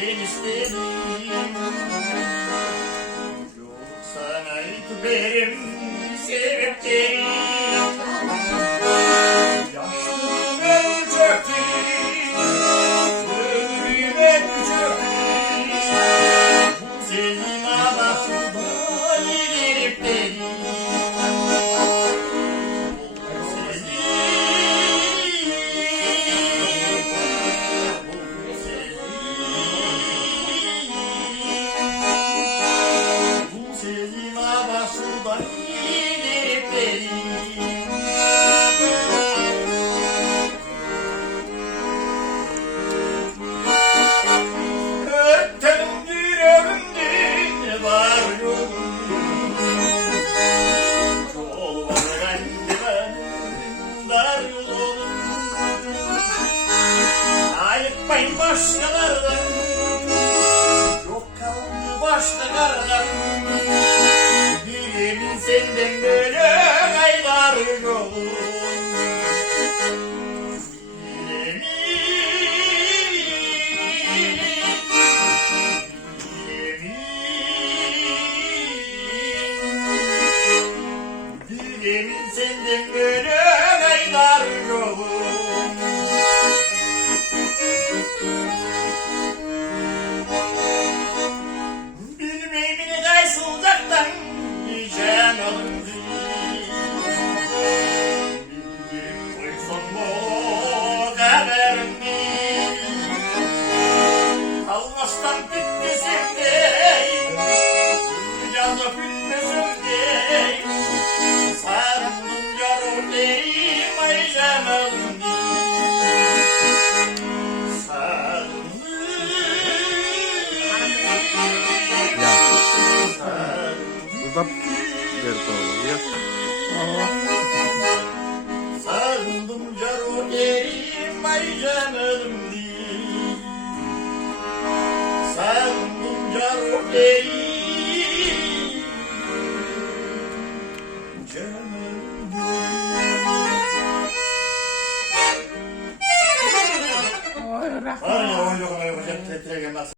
seni istedim. Yoksa neydi benim sebeplerim? Yaşlılığım çöktü, ömrüme çöktü. Bu senin anasından gidip dedim. Başkalardan yok kaldı başkalardan. Dilemin senden böyle aylar yolun. Dilemin senden böyle aylar yolun. Almastan bitmesin deyim, yazıp bitmesin deyim. Sarıldım yarım deyim, ay canım deyim. Sarıldım. Burada ver bana ya. Sarıldım yarım deyim, ay canım deyim. Sarıldım yarım deyim.